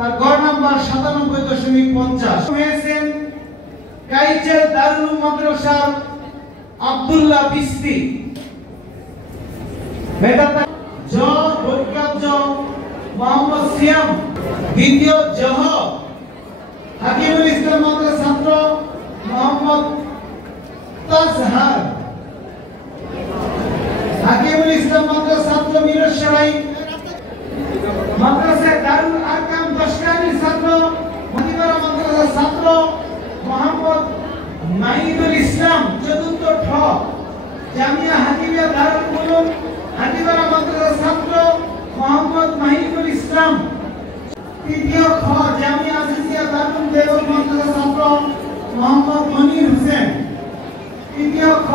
তার গড় নাম্বার 97.50 হয়েছেন কাইচের দারুল মাদ্রাসার আব্দুল্লাহ বিস্তি। মেধাতা জ বৈজ্ঞাজ মোহাম্মদ সিয়াম। দ্বিতীয় জহ হাকিমুল ইসলাম মাদ্রাসার ছাত্র মোহাম্মদ তাজহার। হাকিমুল ইসলাম মাদ্রাসার ছাত্র মিরর শারাই। মাদ্রাসা দারুল আরকাম দশকানির ছাত্র হাতিবাড়া মাদ্রাসার ছাত্র মোহাম্মদ মাহিদুল ইসলাম। চতুর্থ ঠ জামিয়া হাকিমিয়া দারুল উলুম হাতিবাড়া মাদ্রাসার ছাত্র মোহাম্মদ মাহিদুল ইসলাম। তৃতীয় খ জামিয়া আজিজিয়া দারুল দেওবন্দ মাদ্রাসার ছাত্র মোহাম্মদ মনির হোসেন। তৃতীয় খ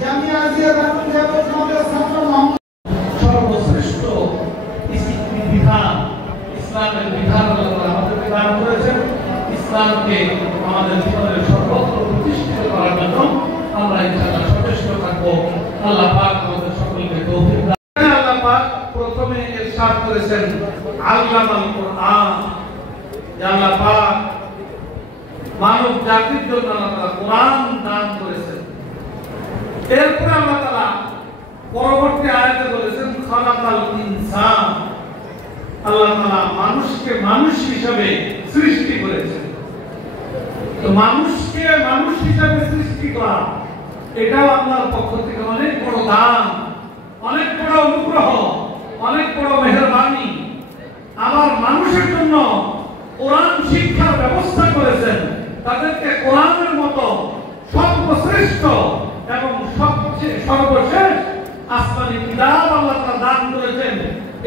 জামিয়া আজিজিয়া দারুল দেওবন্দ মাদ্রাসার ছাত্র মোহাম্মদ। সর্বশ্রেষ্ঠ বিধান ইসলামের বিধান আমাদের বিধান করেছেন। ইসলামকে আমাদের জীবনের সর্বত্র প্রতিষ্ঠিত করার জন্য আমরা ইনশাআল্লাহ সচেষ্ট থাকবো। আল্লাহ পাক আমাদের সকলকে তৌফিক দান। আল্লাহ পাক প্রথমে ইরশাদ করেছেন আল্লামাল কুরআন। আল্লাহ পাক মানব জাতির জন্য আল্লাহ কোরআন দান করেছেন। এরপর আল্লাহ তাআলা পরবর্তী আয়াতে বলেছেন খালাকাল ইনসান। আল্লাহ তাআলা মানুষকে মানুষ হিসেবে সৃষ্টি করেছেন। তো মানুষকে মানুষ হিসেবে সৃষ্টি করা এটাও আল্লাহর পক্ষ থেকে অনেক বড় দান, অনেক বড় অনুগ্রহ, অনেক বড় মেহেরবানি। আবার মানুষের জন্য কোরআন শিক্ষার ব্যবস্থা করেছেন। তাদেরকে কোরআনের মতো সর্বশ্রেষ্ঠ এবং সবচেয়ে সর্বশেষ আসমানি কিতাব আল্লাহ তাআলা দান করেছেন।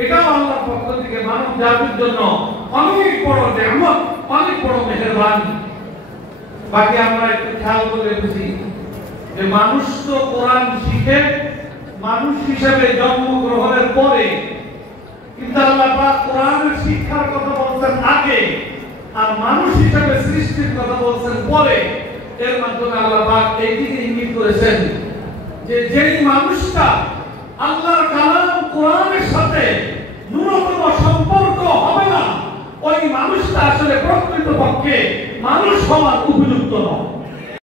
এটাও আল্লাহর পক্ষ থেকে মানব জাতির জন্য অনেক বড় নিয়ামত, অনেক বড় মেহেরবানি। বাকি আমরা একটু খেয়াল করে বুঝি যে মানুষ তো কোরআন শিখে মানুষ হিসেবে জন্মগ্রহণের পরে, কিন্তু আল্লাহ পাক কোরআনের শিক্ষার কথা বলছেন আগে আর মানুষ হিসেবে সৃষ্টির কথা বলছেন পরে। এর মাধ্যমে আল্লাহ পাক এই দিকে ইঙ্গিত করেছেন যে যেই মানুষটা আল্লাহর কালাম কোরআনের সাথে ন্যূনতম সম্পর্ক হবে না, ওই মানুষটা আসলে প্রকৃতপক্ষে মানুষ হওয়ার উপযুক্ত নয়।